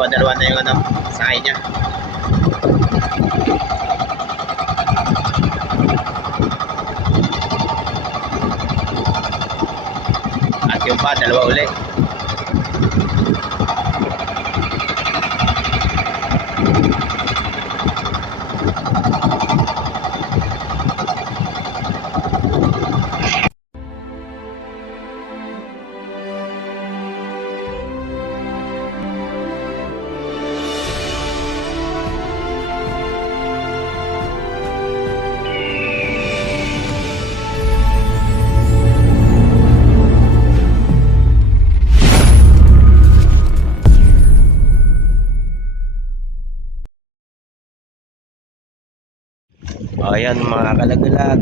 dalawa-dalawa na yung ano, sakay niya. At yung pa, dalawa ulit. O ayan mga kalagalag,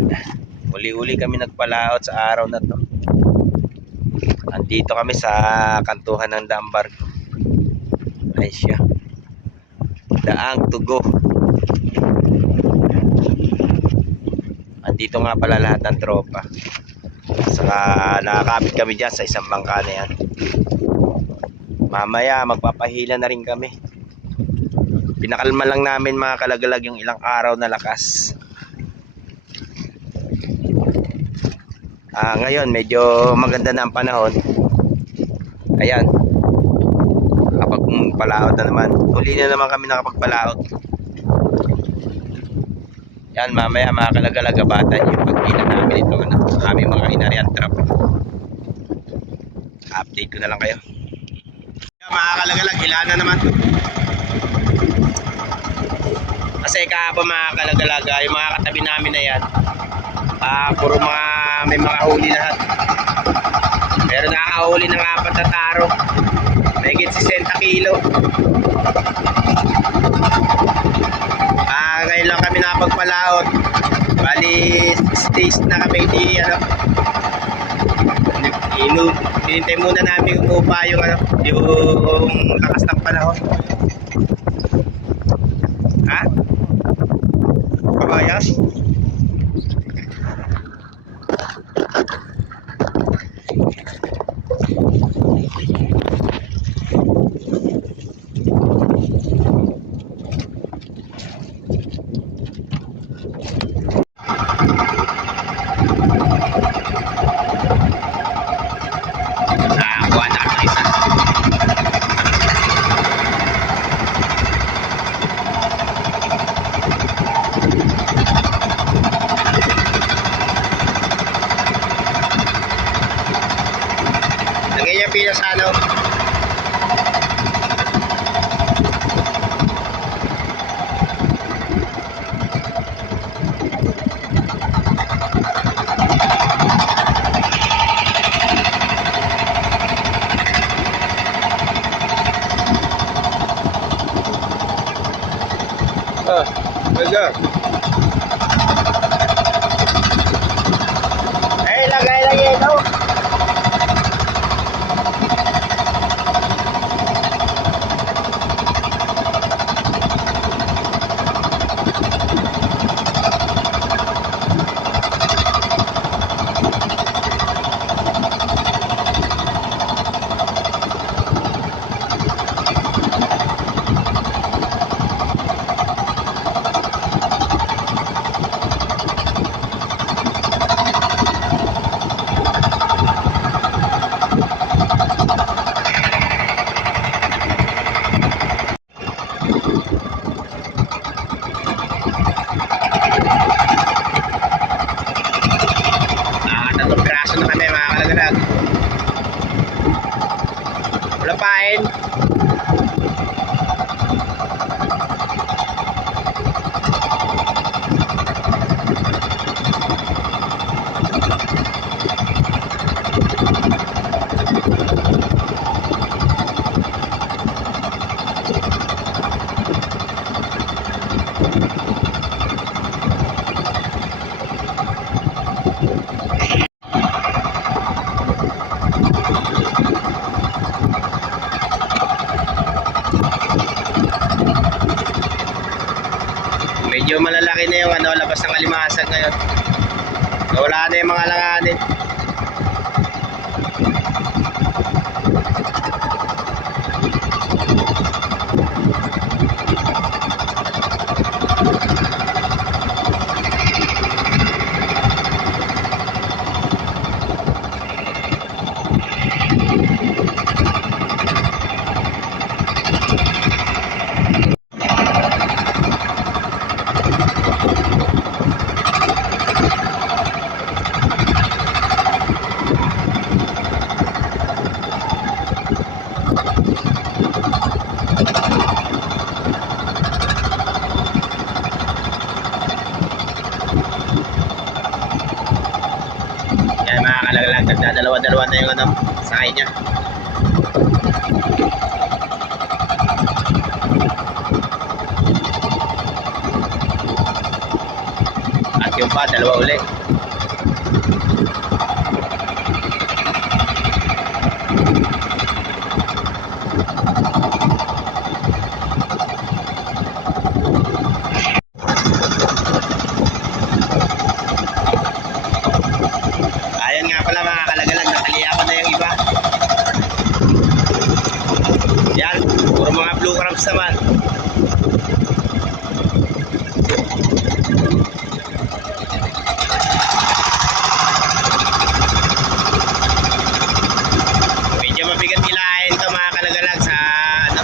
uli-uli kami nagpalaot sa araw na to. Andito kami sa kantuhan ng Dambar. Ay siya, Daang Tugo. Andito nga pala lahat ng tropa. Saka nakakapit kami dyan sa isang bangka na yan. Mamaya magpapahila na rin kami. Pinakalma lang namin mga kalagalag yung ilang araw na lakas. Ngayon medyo maganda na ang panahon. Ayan, kapag palaot na naman, uli na naman kami nakapagpalaot. Yan, mamaya mga kalagalag, abatan yung pagkila namin ito ano, aming mga inarian trap. Update ko na lang kayo. Yan, mga kalagalag, hila na naman. Kasi kahapon mga kalagalaga, yung mga katabi namin na yan, puro mga may mga huli lahat. Pero nakahuli ng 4 na taro, mahigit 60 kilo. Ngayon lang kami nakapagpalaot. Bali stage na kami di ano, hinintay muna namin umupa yung ano, yung lakas ng panahon. Ha? Kabayas? Pinas ano? Baga. Lagay lang yan, no? Lapain. Medyo malalaki na yung ano, labas ng alimasag ngayon. Wala na yung mga langanin. Nagdadalawa-dalawa na yung ano, sakay niya. At yung pa, dalawa ulit. Ayan nga pala mga kalagalag, nakaliyapan na yung iba. Yan, puro mga blue crabs naman. Medyo mabigat ilahin ito mga kalagalag sa ano,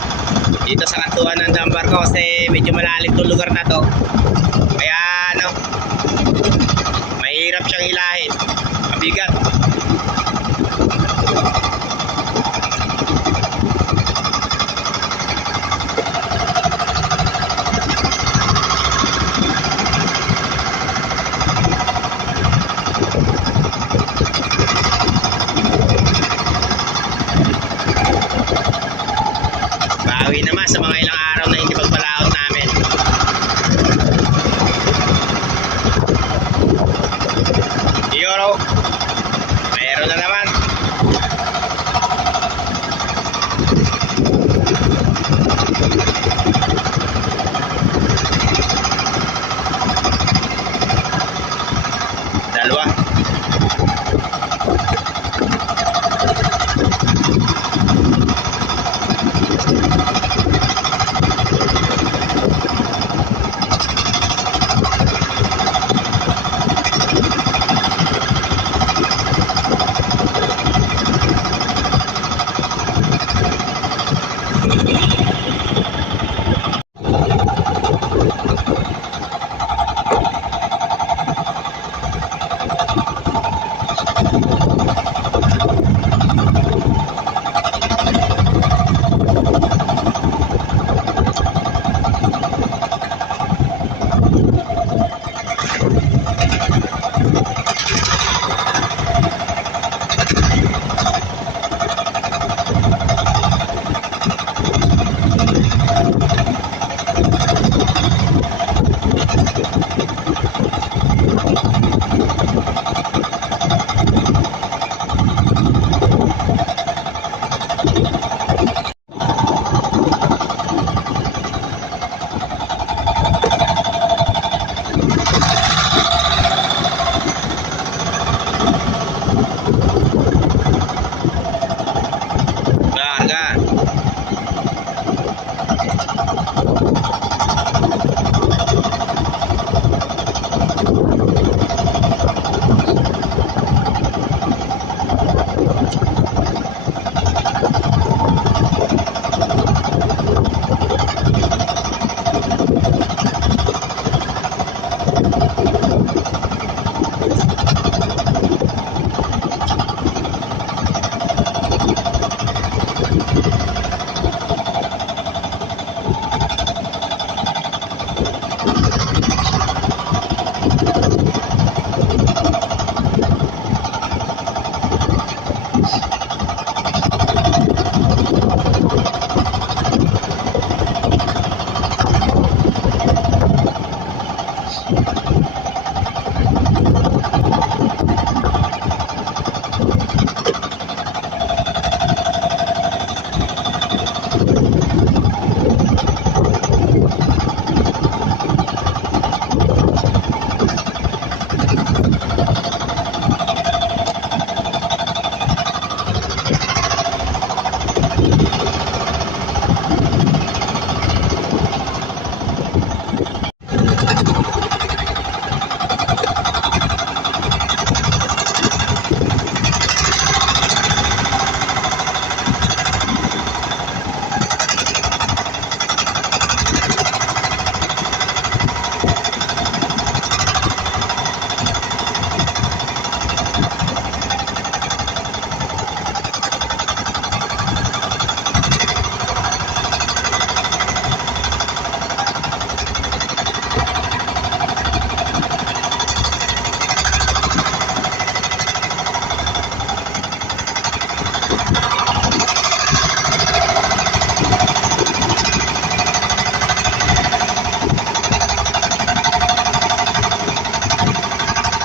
dito sa kantuan ng dambar ko kasi medyo malalim itong lugar na to. Kaya ano, mahirap siyang hilahin. Mabigat. Bawi naman sa mga ilang araw na hindi pagpalaot namin. Yoro, mayroon na naman. Dalawa. Karga.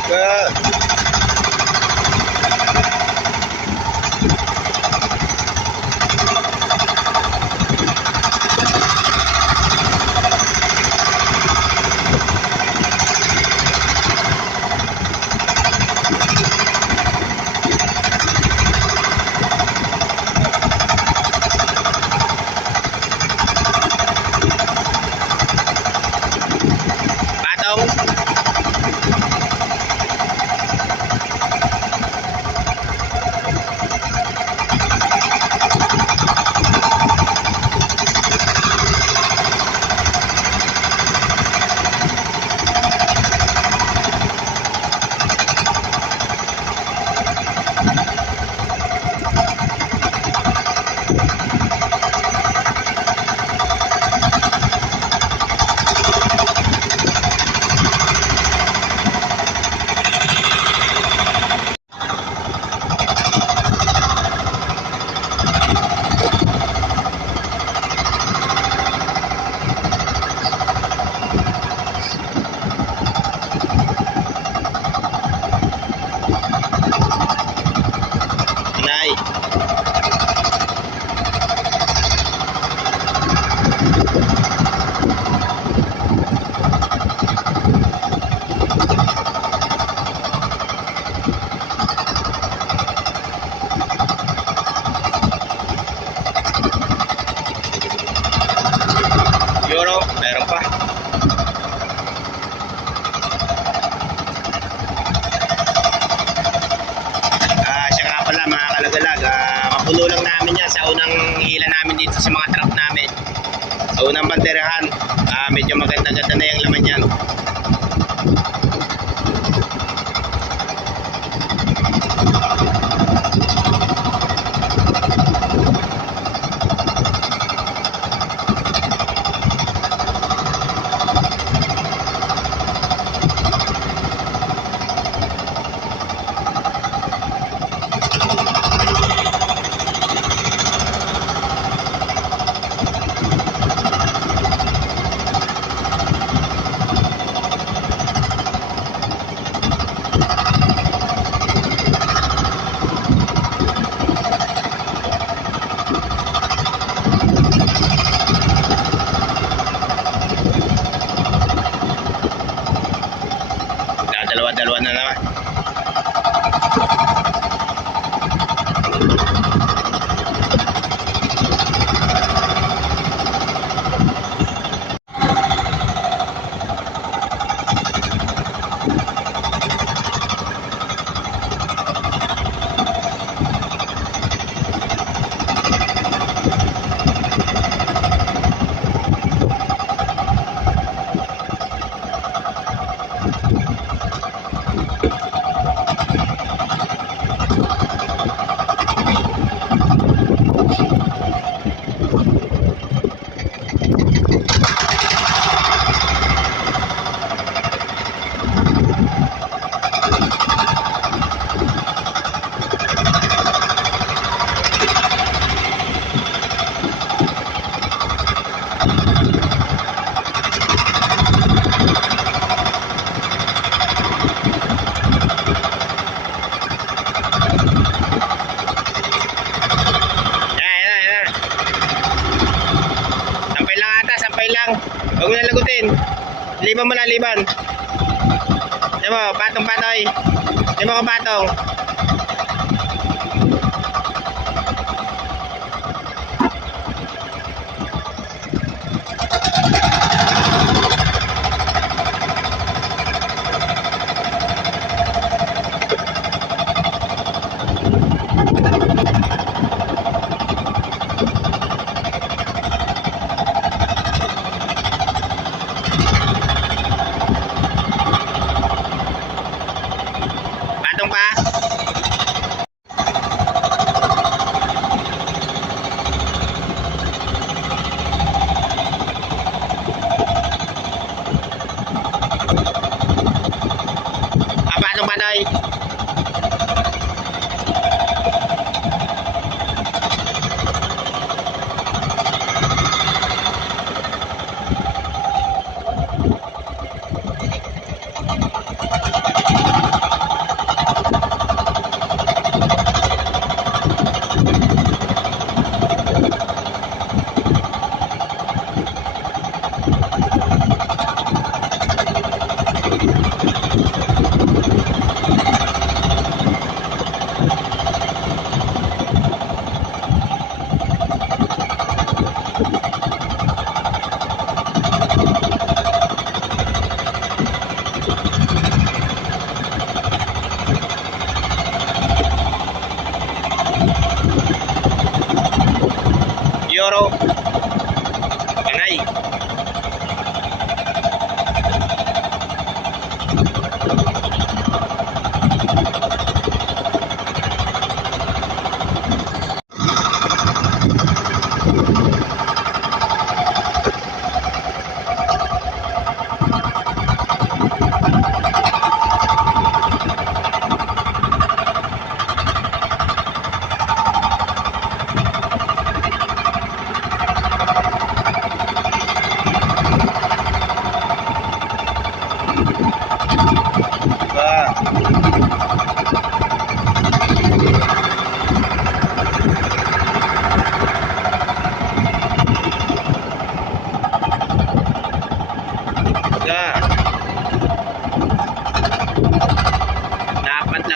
Good. Patong. Nay. Euro, meron pa. Siya nga pala mga kalagalag, mapulo lang namin yan sa unang hila namin dito sa mga truck namin. Sa unang banderahan, medyo maganda-ganda na yung laman yan. Dalawa-dalawa na naman. Huwag mo na lagutin. Liban mo lang, liban. Diyan mo, patong-patoy. Diyan mo ko patong. Patong pa. Patong patoy.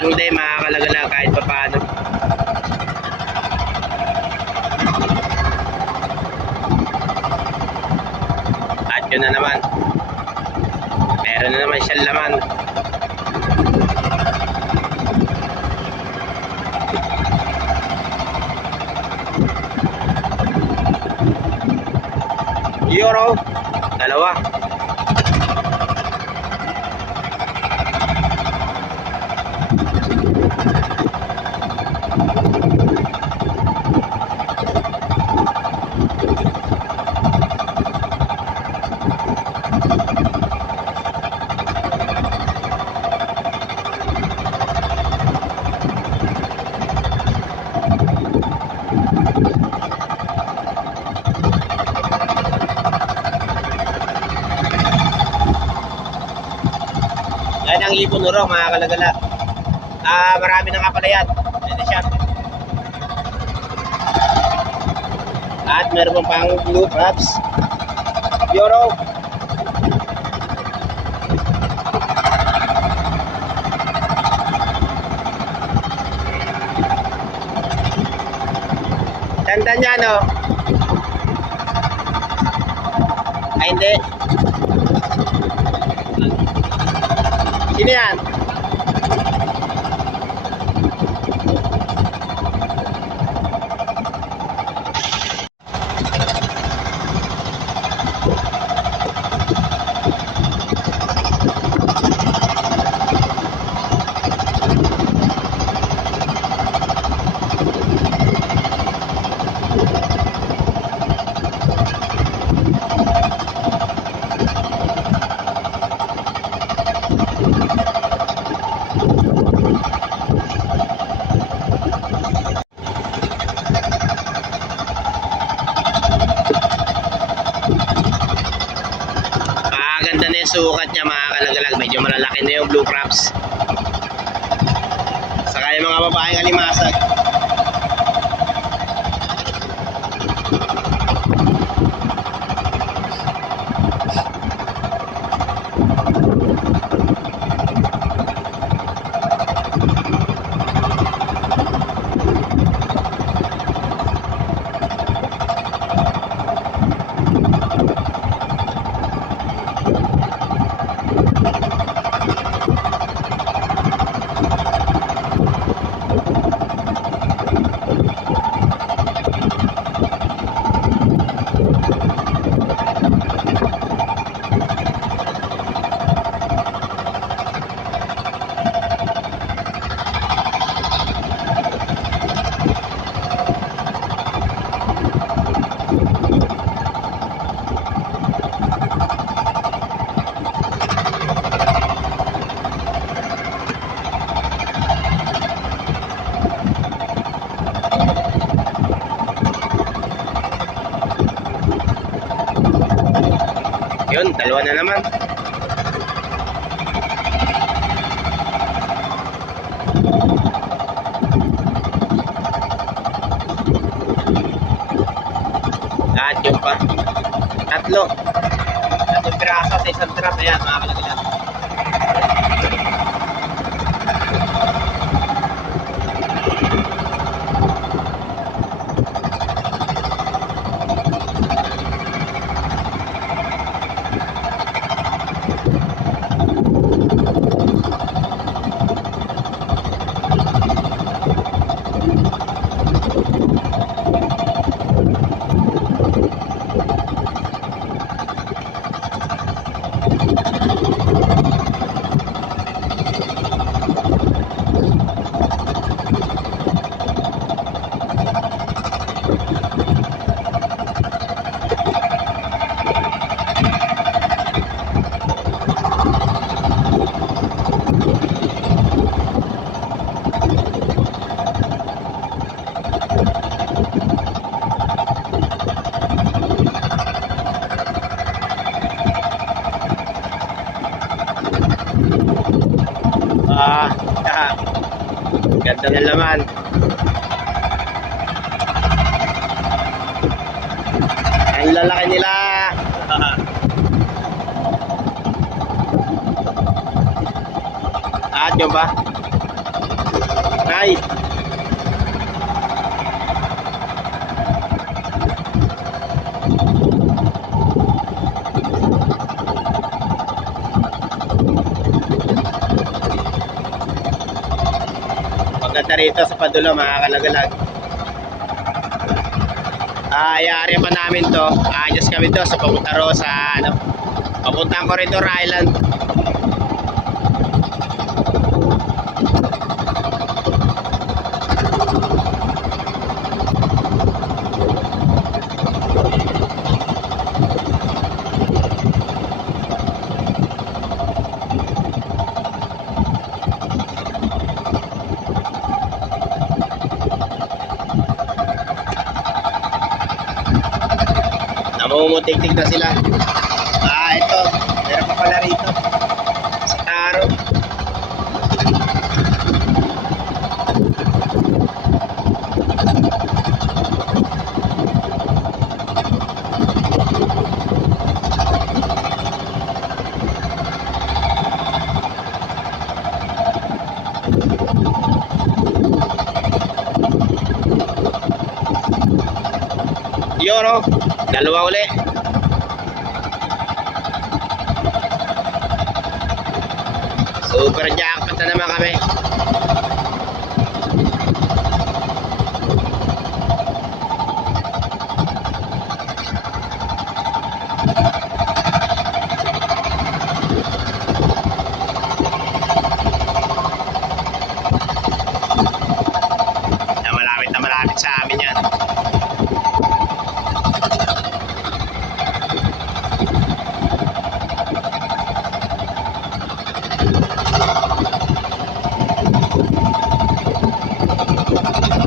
lang din mga kalagala kahit pa paano. At yun na naman, meron na naman siyang laman. Euro, dalawa. Yan ang ibon nuro mga kalagala. Marami na nga pala yan. Ito siya. At meron pang blue crabs. Euro. Tanda niya no? Ay hindi. Sino yan? Ganda na yung sukat niya mga kalagalag. Medyo malalaki na yung blue crabs. Saka yung mga babaeng alimasag. Yun, dalawa na naman. Lahat yun pa. Tatlo. Tatlong piraso sa isang trap. Ayan, mga kalagyan. Ganda ng laman. Ang lalaki nila. At yun ba? Panay. Maganda rito sa Padulo mga kalagalag. Area pa namin to. Just kami to sa papunta ro sa ano, papuntang Corridor Island. Namumutik-tik na sila. Ito. Meron pa pala rito. Sa Taro. Yun o. Dalawa uli. Super jackpot na naman kami. Na malapit sa amin yan.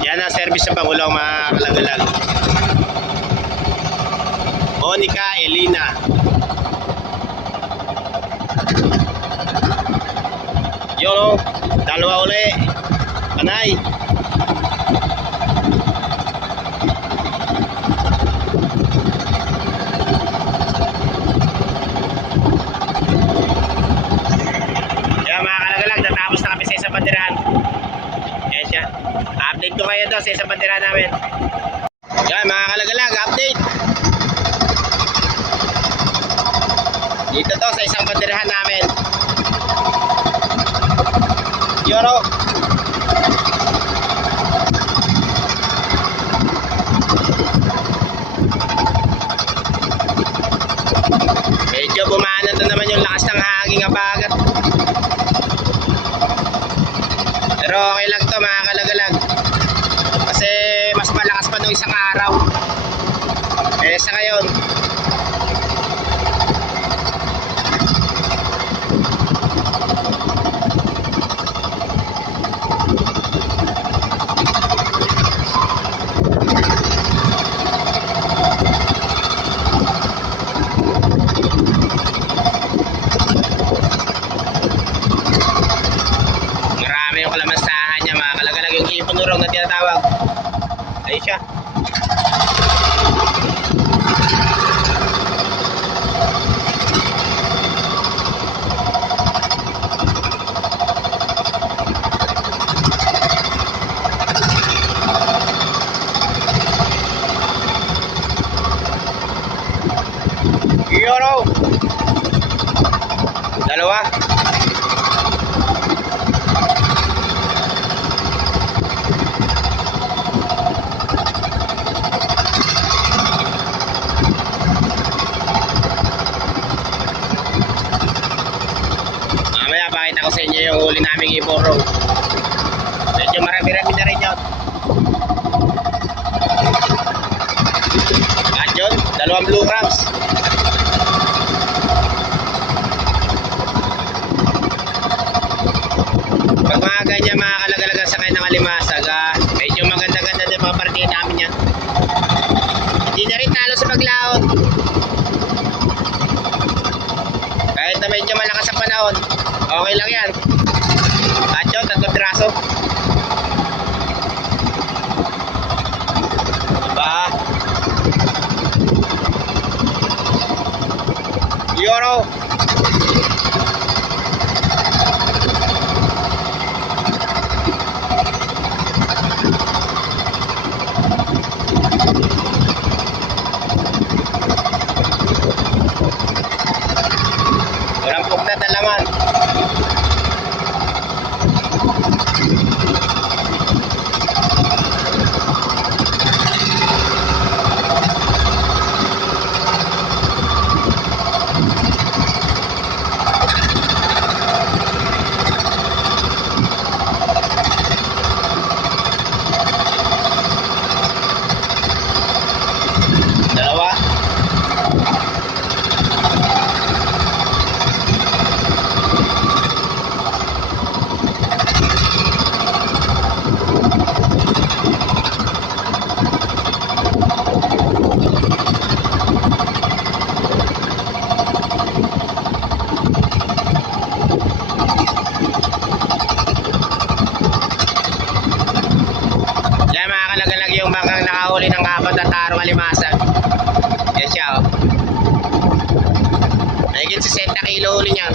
Yan ang service sa Pangulong mga kalagalag. Monica Elina. Yolo, dalawa uli. Panay. Yan mga kalagalag, natapos na kami sa isang banderahan. Update ko kayo doon sa isang bandera namin. Yan mga kalagalag, update. Dito to sa isang banderahan namin. Yoro. Medyo bumana na naman yung lakas ng hangin abagat. Pero okay lang to mga kalagalag. Kasi mas malakas pa nung isang araw. Sa ngayon marami yung kalamasahan niya mga kalagalag. Yung ipunurong na tinatawag. Ayun siya. Yoro. Dalawa. Mamaya pakita ko sa inyo yung huli naming iporo. Medyo marami-rami na rin yun. At yun, dalawang blue crabs. Pag mga ganyan mga kalagalaga sa kayo ng alimasag, medyo maganda-ganda din mga partida namin yan. Hindi na rin talo sa paglaot. Kahit na medyo malakas ang panahon, okay lang yan. At yun, 3 piraso. Diba? Yoro. nakahuli ng apat na tarong alimasag. Yan siya, oh. Mahigit 60 kilo huli niya.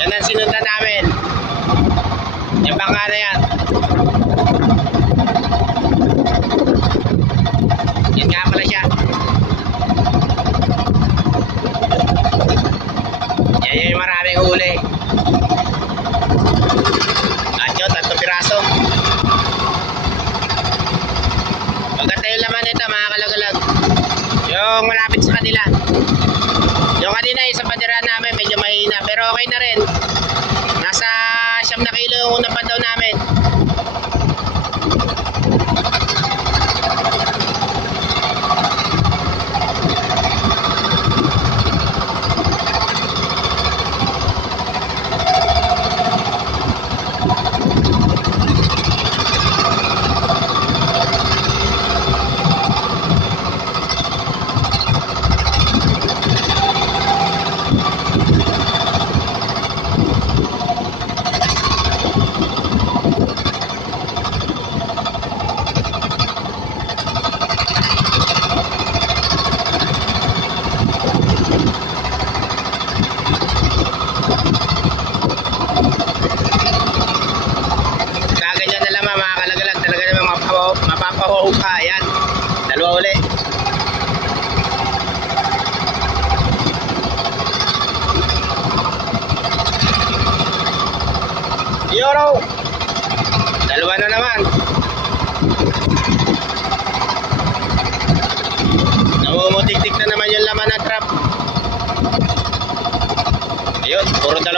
Yan ang sinundan namin. Yung bangka na yan. Yan nga pala siya. Yan yung maraming huli. At yun, 3 piraso. Maganda yung laman nito mga kalagalag. Yung malapit sa kanila. Yung kanina isang pandiraan namin medyo mahina pero okay na rin. Nasa 9 na kilo yung unang pandaw namin. Kaganyan na lamang mga kalagalag. Talaga naman mapapawaw ka. Yan. 2 uli. Euro. 2 na naman. Namumutik-tik na naman yung laman ng trap. Ayun, puro 2.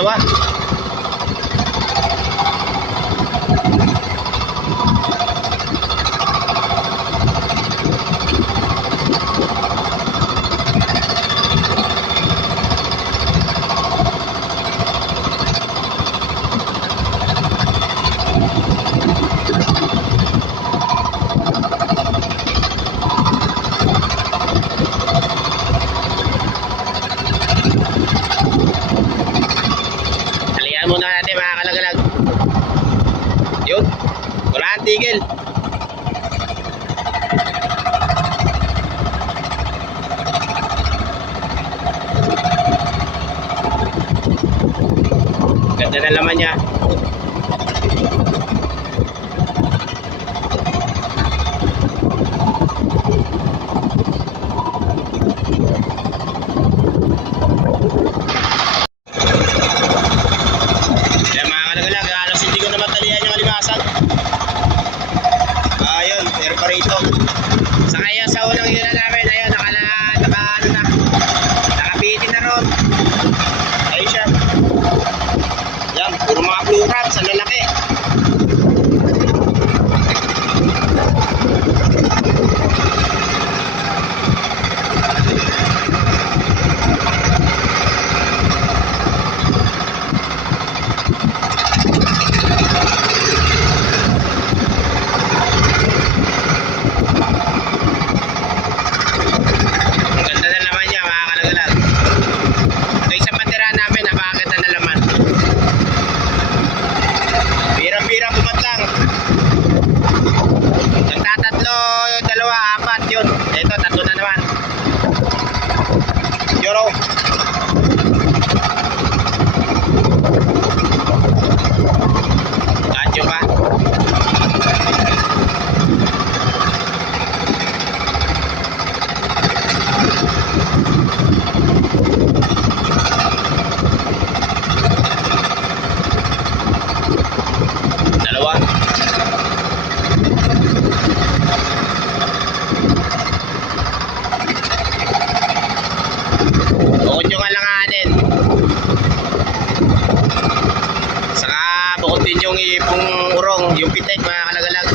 Talian muna natin mga kalagalag. Yun, wala ang tigil. Ganda na laman niya. Yan mga kalagalag, halos hindi ko na matalian yung alimasag. Ayun, pero pa rito. Sa ngayon, sa unang hila namin, ayun, nakapitin na ron. Ayun siya. Yan, puro mga blue crabs, ang lalaki. Ang ganda na naman niya mga kalagalag. Ito isang patira namin, napakaganda na laman. Bira-bira bumat lang. Nagtatatlo, 2, 4 yun. Ito, 3 na naman. Euro. Kadyo pa. Dalawa. Bukod yung alanganin. Saka bukod din yung ipong urong, yung pitek mga kalagalag.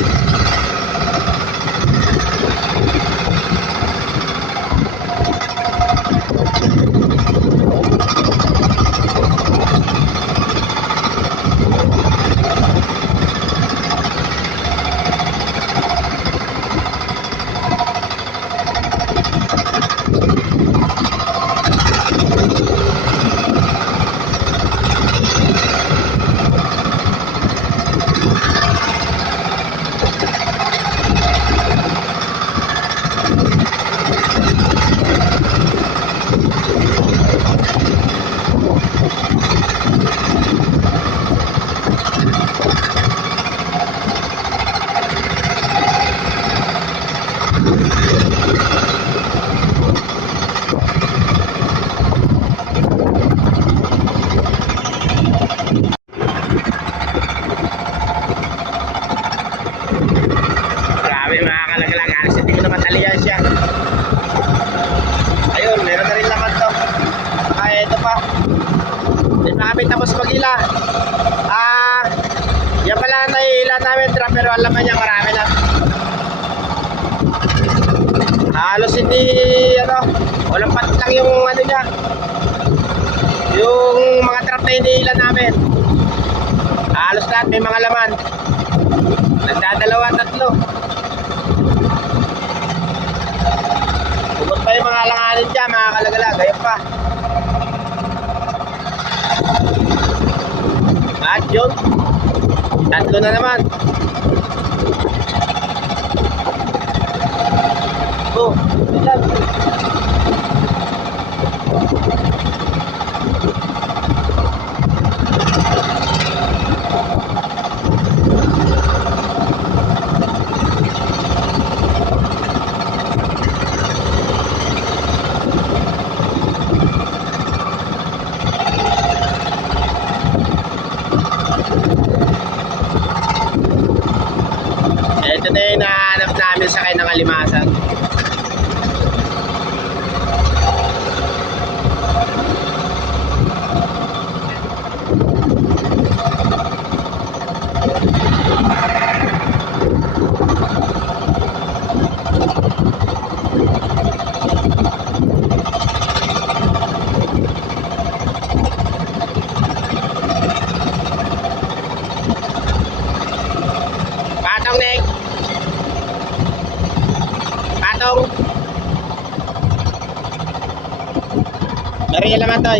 Grabe mga kalaglag. Alas hindi ko naman talian siya. Ayun, meron na rin laman to. Ay, ito pa. Hindi pa kami tapos mag-ila. Yan pala nahihila namin trap, pero alam niya marami na. Halos hindi, walang pat lang yung niya. Yung mga trap na hinihila namin. Halos lahat may mga laman. Nagdadalawa, tatlo. Bukod pa yung mga langanin dyan, mga kalagalag. Ayun pa. At yun, tatlo na naman. Oh, ilan? Ito na yung nahanap namin sa kayo ng alimasan. Patong, Nick. Patong. Dari naman to.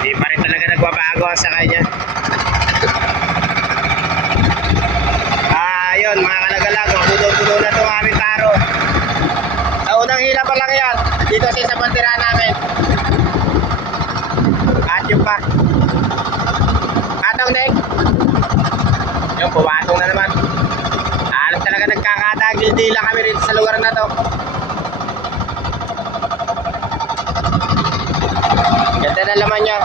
Hindi pa rin talaga nagbabago ang sa kanya. Ayun mga kalagalag, puno-puno na itong aming taro. Sa unang hila pa lang yan, dito sa isang bandera namin. At yun pa. Patong, Nick. Yun, pumatong na naman. Alam talaga nagkakatagil-dila kami rito sa lugar na to. Ganda na laman niya.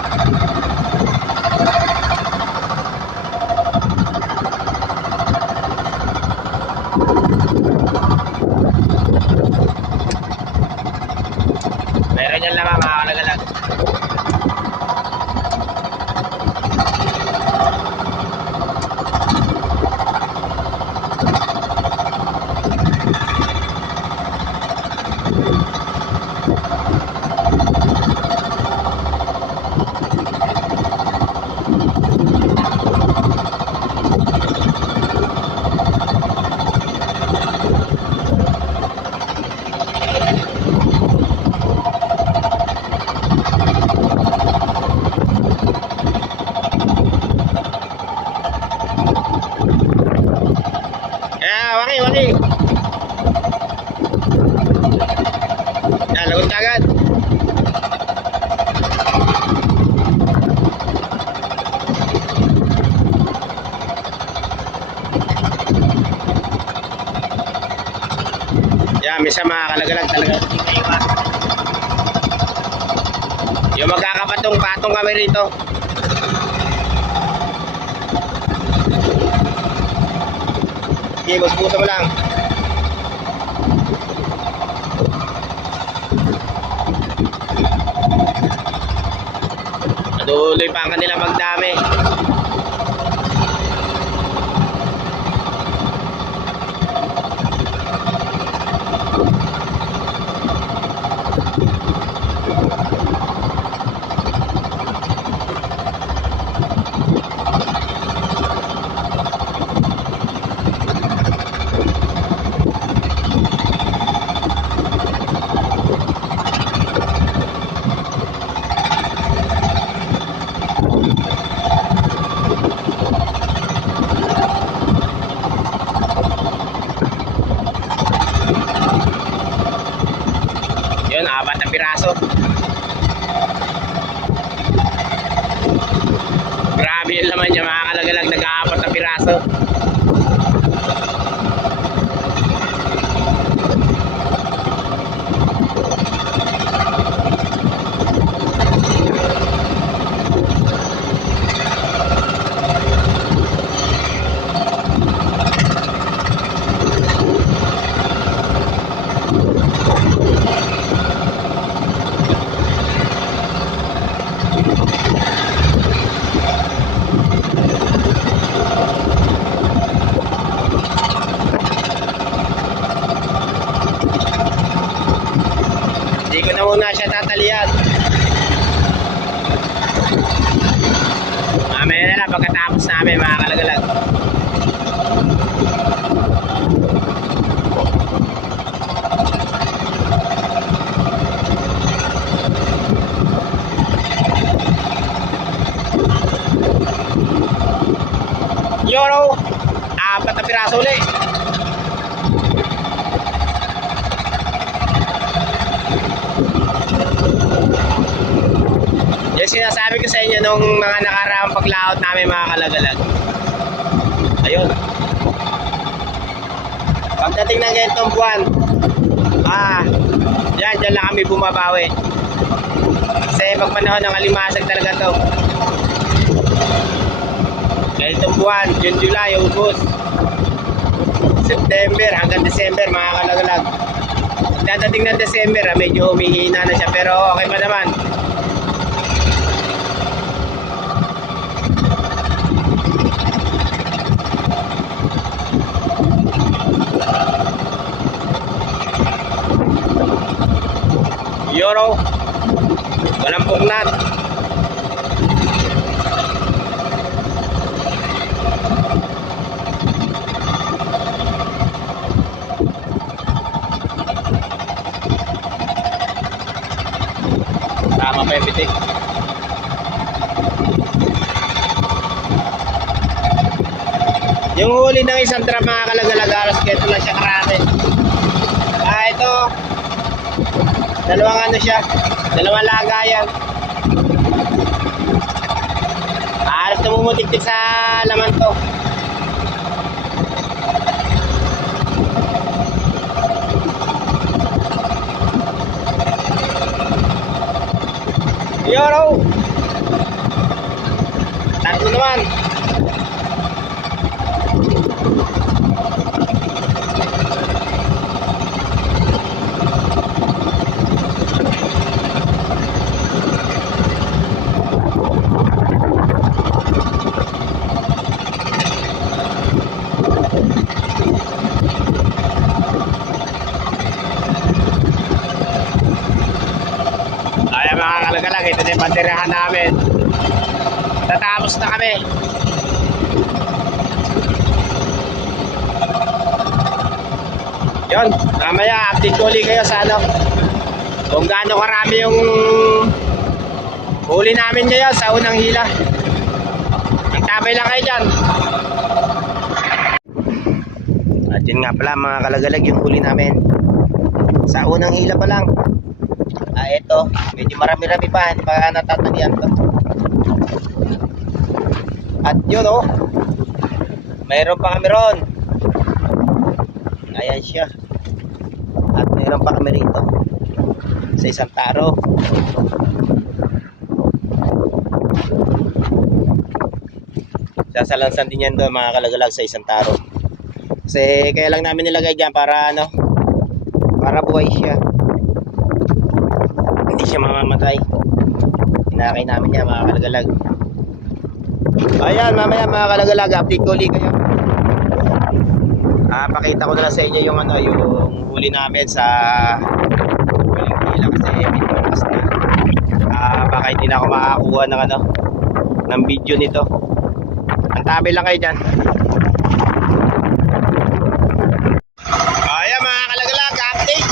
Meron yan naman mga kalagalag. Waki. Yan, lagot ka agad. Yan, misa mga kalagalag talaga. Yung magkakapatong-patong kami rito. Okay, buta mo lang. Patuloy pa ang kanila magdami. maya pagkatapos namin mga kalagalag. Yoro, 4 na piraso ulit. Yung sinasabi ko sa inyo nung mga nakaraang paglaot namin mga kalagalag. Ayun. Pagdating ng ganitong buwan, dyan lang kami bumabawi. Kasi pag panahon ng alimasag talaga to. Ganitong buwan, June, July, August, September hanggang December mga kalagalag. Dadating ng December, medyo humihina na siya pero okay pa naman. Yoro, walang pugnat. Tama pa yung pitik. Yung huli ng isang trap mga kalagalag, kaya ito lang siya karami. Ito, dalawang ano siya, dalawang lagayan. Halos namumutik-tik sa laman to. Yoro! Tatlo naman. Mga kalagalag, ito na yung banderahan namin. Tatapos na kami. Yun, mamaya update ko ulit kayo sa ano, kung gaano karami yung huli namin ngayon sa unang hila. Magtabay lang kayo dyan. At yun nga pala mga kalagalag, yung huli namin sa unang hila pa lang. Ito, medyo marami-rami pa, hindi pa natatagyan to. At yun mayroon pa kami ron. Ayan siya. At mayroon pa kami rito sa isang taro. Sasalansan din yan doon mga kalagalag sa isang taro. Kasi kaya lang namin nilagay dyan para para buhay siya. Hindi siya mamamatay. Pinakay namin yan mga kalagalag. Ayan, mamaya mga kalagalag, update ko ulit kayo. Pakita ko na lang sa inyo yung yung huli namin sa huling hila kasi medyo bukas na. Baka hindi na ako makakuha ng ng video nito. Antabi lang kayo dyan. Ayan mga kalagalag, update.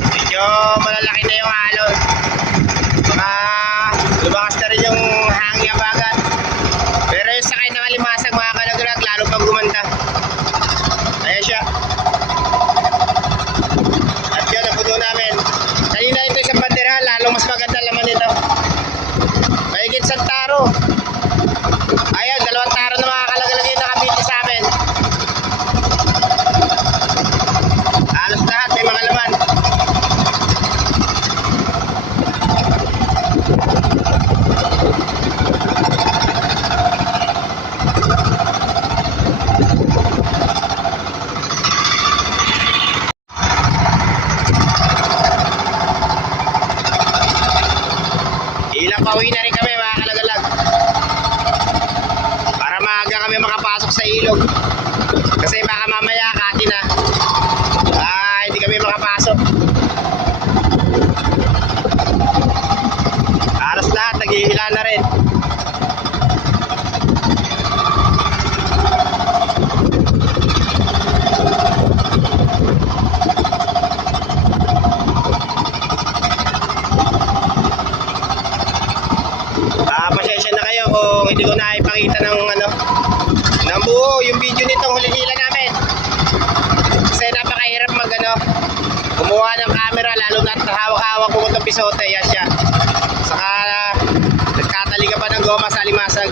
Medyo malalaki na yung alon. Lumakas na rin yung hangin bagat. Pero yung sakay ng alimasag mga kalagalag, lalo pang gumanda. Ayan siya. At yun, napuno namin. Kanina ito isang bandera, lalong mas maganda laman nito. Mahigit sa taro. Ayan, 2 taro na mga kalagalag yung nakabiti sa amin. Halos lahat may mga laman. Pauwi na rin kami mga kalagalag para maaga kami makapasok sa ilog kasi baka mamaya kati na hindi kami makapasok. Halos lahat naghihila na rin. hindi ko na ipakita ng ano, ng buo yung video nitong huli-hila namin. Kasi napakahirap mag ano, kumuha ng camera, lalo na hawak-hawak ko itong pisote. Yan siya. Saka nagkatali ka pa ng goma sa limasag.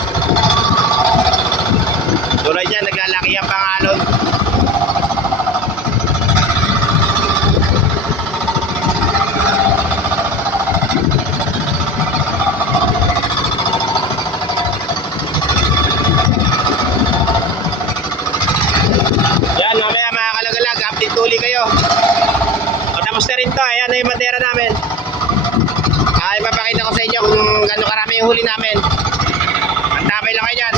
Tulad yan, naglalaki ang pangalon. Yan, mamaya mga kalagalag, update tuli kayo. O tapos na rin to, ayan na yung bandera namin. Ipapakita ko sa inyo kung gano'ng karami yung huli namin. Antabay lang kayo dyan.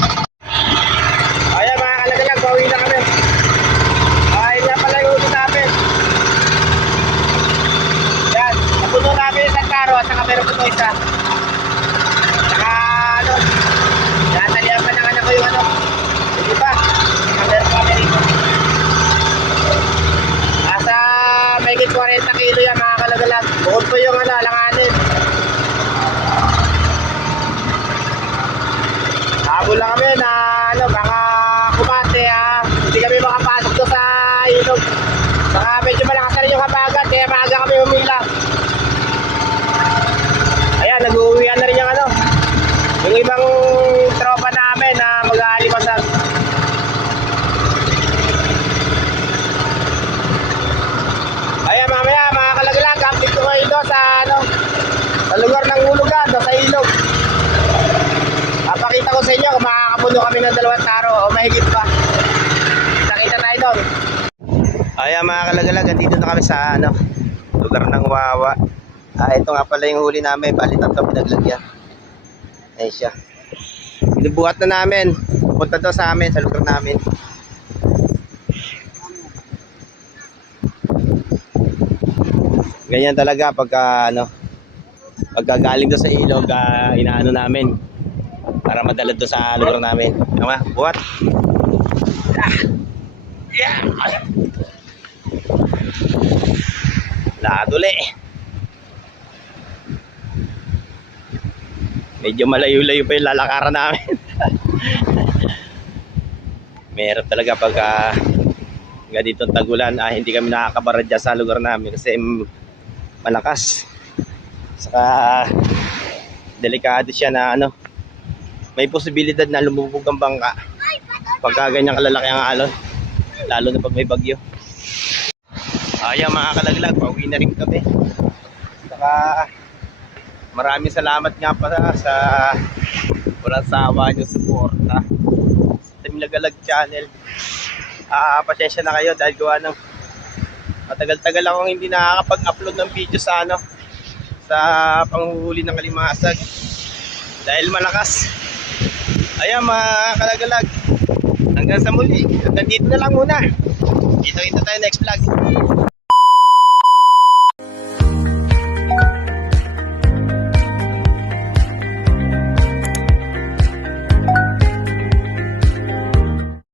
Ayan mga kalagalag, bawi na kami. Ayan nga pala yung huli namin. Yan, napuno namin yung taro at saka meron po ito isa. Saka ano, natalihan pa ng anak ko yung ano. Hindi pa, saka meron po kami rito. Nasa mahigit 40 kilo yan mga kalagalag. Bukod po yung ano, alanganin. Habol lang kami na ano, baka kumate ha. Hindi kami makapasok doon sa ilog. Saka medyo malakas na rin yung habagat, kaya maaga kami humila. Ayan, nag-uwian na rin yung ano, yung ibang tropa namin na mag-aalimasag. Ayan, mamaya mga kalagalag, update ko kayo doon sa ano, sa lugar ng hulugan, doon sa ilog. Papakita ko sa inyo kung makakapuno kami ng 2 taro o mahigit pa. Kita-kita tayo doon. Ayan mga kalagalag, dito na kami sa ano, lugar ng Wawa. Ito nga pala yung huli namin, bali 3 pinaglagyan. Ayan siya. Binubuhat na namin, punta daw sa amin, sa lugar namin. Ganyan talaga pagka ano, pagka galing doon sa ilog, inaano namin para madala doon sa lugar namin. Tama, buhat. Yeah. Laduli. Medyo malayo-layo pa yung lalakaran namin. Meron talaga pagka ganito tagulan, hindi kami nakakabara dyan sa lugar namin kasi malakas. Saka delikado siya na ano, may posibilidad na lumubog ang bangka pagka ganyang kalalaki ang alon, lalo na pag may bagyo. Ayan mga kalaglag, pauwi na rin kami. Saka maraming salamat nga pala sa walang sawa nyo suporta sa Team Lagalag Channel. Pasensya na kayo dahil gawa ng matagal-tagal akong hindi nakakapag-upload ng video sa ano, sa panghuhuli ng kalimasag dahil malakas. Ayan mga kalagalag, hanggang sa muli, hanggang dito na lang muna. Kita-kita tayo next vlog.